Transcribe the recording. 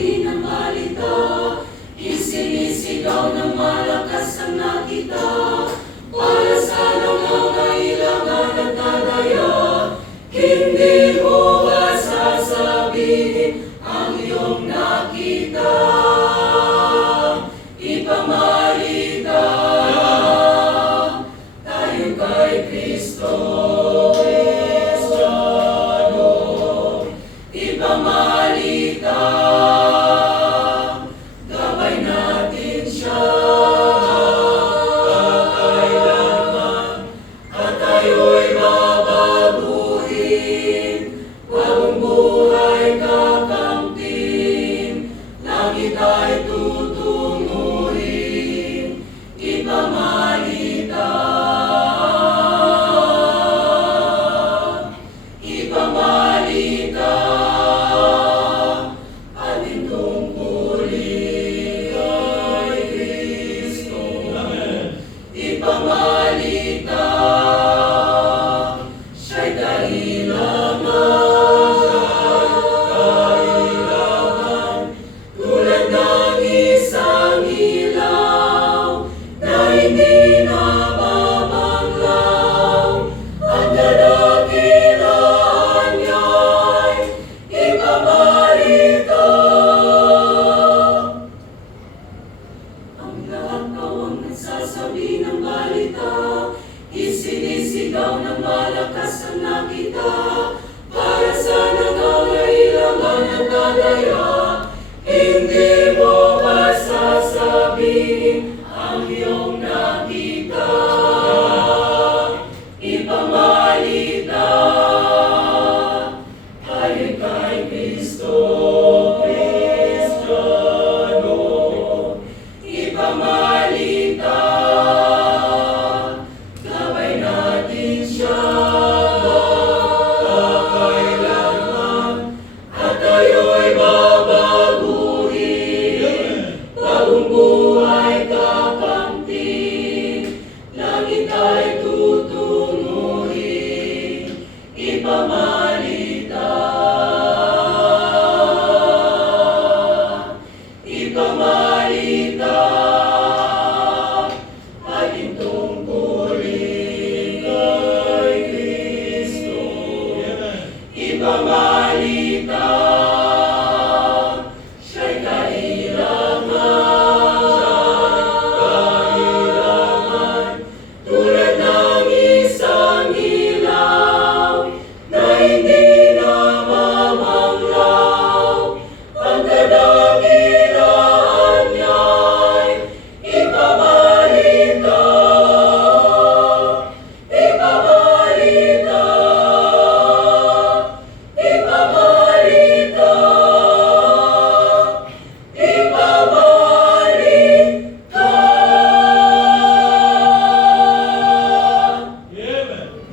nagsasabi ng balita, isinisigaw ng malakas ang nakita, para sa nangangailangan at nadaya. Hindi mo ba sasabihin ang iyong nakita? Ipamalita tayo kay Kristo. Ipamalita, gabay natin siya kailanman, at tayo'y babaguhin. Bagong buhay kakamtin, langit ay tutunguhin. Ipamalita, ipamalita, ating tungkulin kay Kristo. Ipamalita, siya'y kailangan, tulad ng isang ilaw na hindi nababanglaw. Ang kadakilaan niya'y ipamalita. Ang lahat ang nagsasabi ng balita, isinisigaw ng malakas ang nakita, para sa nangangailangan at nadaya. Hindi mo ba sasabihin ang iyong nakita? Ipamalita tayo kay Kristo. Ipamalita, gabay natin siya kailanman, at tayo'y babaguhin. Bagong buhay kakamtin, langit ay tutunguhin. Ipamalita, ipamalita, ating tungkulin kay Kristo. Ipamalita.